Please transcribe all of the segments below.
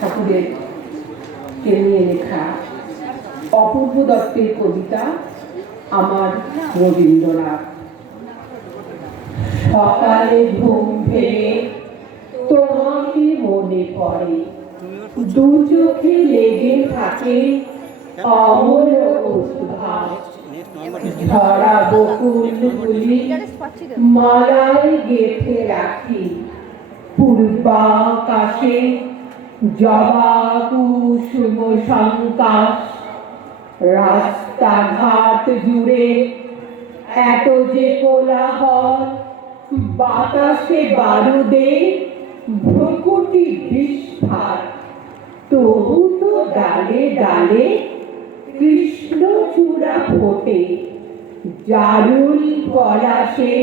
ঠাকুরের কে নিয়ে লেখা অপূর্ব দত্তের কবিতা আমার রবীন্দ্রনাথ। সকালে ঘুম ভেঙে তোমাকে মনে পড়ে, দু চোখে লেগে থাকে অমল উদ্ভাস। ধরা বকুলগুলি মালায় গেঁথে রাখি, পূর্বাকাশে জবা কুসুম সংকাশ। রাস্তাঘাট জুড়ে এত যে কোলাহল, বাতাসে বারুদে ভ্রুকুটি বিস্ফার। তবু তো ডালে ডালে কৃষ্ণচূড়া ফোটে, জারুল পলাশে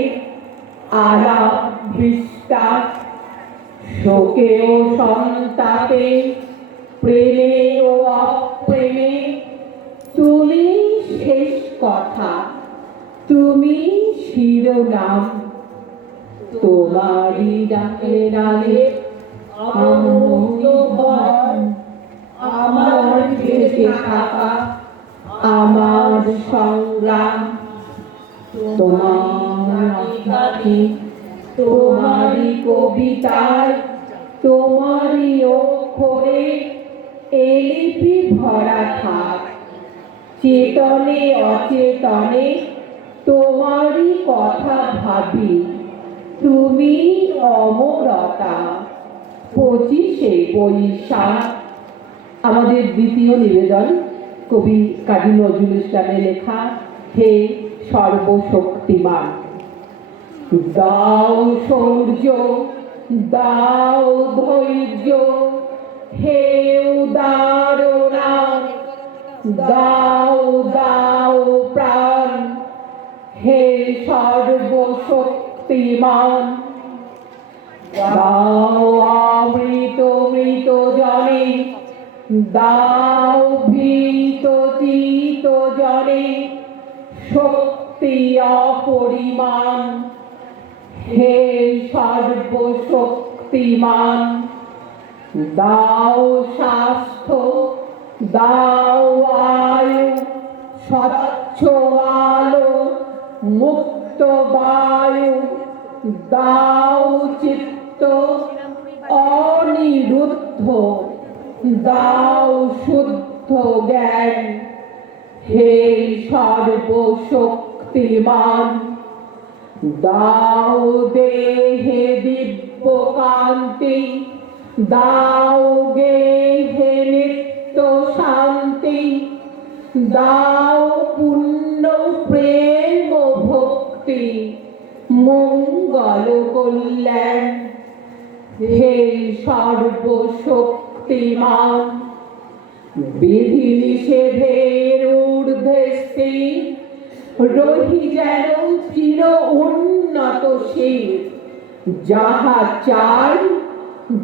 আলাপ বিস্তার। শোকে ও সন্তাপে, প্রেমে ও অপ্রেমে তুমি শেষ কথা, তুমি শিরোনাম। তোমারই ডাকে ডালে আমোদ ভয়, আমার বেঁচে থাকা আমার সংগ্রাম। তোমারই গানে, তোমারই কবিতায়, তোমারই অক্ষরে এ লিপি ভরা থাক। চেতনে অচেতনে তোমারই কথা ভাবি, তুমি অমরতা। 25শে বৈশাখ। আমাদের দ্বিতীয় নিবেদন কবি কাজী নজরুল ইসলামের লেখা হে সর্বশক্তিমান। দাও শৌর্য, দাও ধৈর্য, হে উদারতা। দাও দাও প্রাণ, হে সর্বশক্তিমান। দাও অমৃত মৃত জনে, দাও ভীত চিত জনে শক্তি অপরিমাণ। হে সর্বশক্তিমান, দাও স্বাস্থ্য, দাও আয়ু, স্বচ্ছ আলো, মুক্ত বায়ু। দাও চিত্ত অনিরুদ্ধ, দাও শুদ্ধ জ্ঞান। হে সর্বশক্তিমান, দাও দেহে দিব্য কান্তি, দাও গেহে নিত্য শান্তি। দাও পুণ্য প্রেম ভক্তি, মঙ্গল কল্যাণ। হে সর্বশক্তিমান, বিধি নিষেধের ঊর্ধ্বে স্থির রহি যেন চির উন্নতশীল। যাহা চাই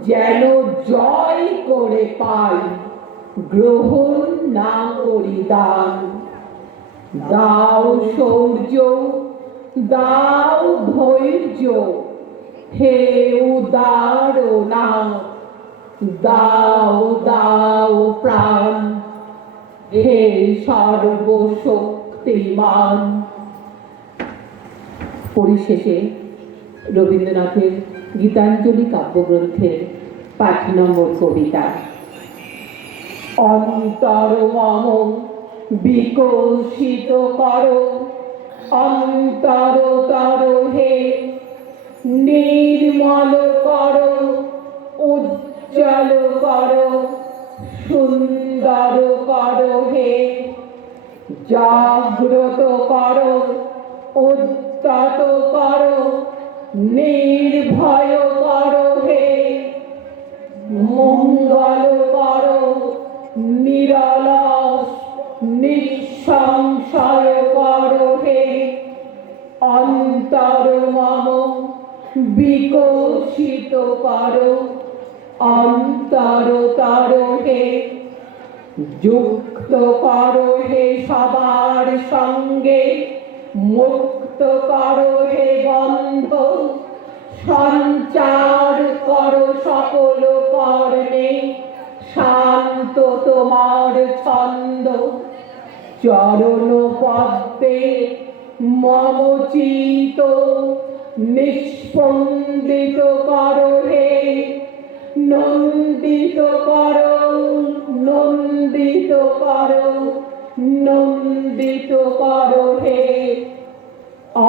যেন জয় করে পাই, গ্রহণ না করি দান। দাও শৌর্য, দাও ধৈর্য, হে উদারতা। দাও দাও প্রাণ, হে সর্বশক্তিমান। পরিশেষে রবীন্দ্রনাথের গীতাঞ্জলি কাব্যগ্রন্থের 5 নম্বর কবিতা। অন্তর মম বিকশিত করো, অন্তরতর হে নির্মল করো, উজ্জ্বল করো, সুন্দর করো হে। জাগ্রত করো, উদ্যত করো, নির্ভয় করো হে। মঙ্গল করো, নিরলস নিঃসংশয় করো হে। অন্তর মম বিকশিত করো, অন্তরতর হে। যুক্ত করো হে সবার সঙ্গে, মুক্ত করো হে বন্ধ। সঞ্চার করো সকল কর্মে, তোমার ছন্দ, চরণ পদ্মে মম চিত নিস্পন্দিত করো হে, নন্দিত করো, নন্দিত করো, নন্দিত করো হে।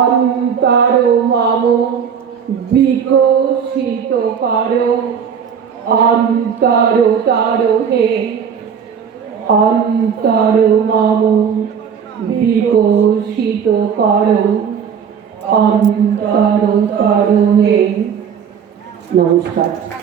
অন্তর মম বিকশিত করো, অন্তর তারো হে, অন্তর মম বিকশিত করো, অন্তর তারো হে। নমস্কার।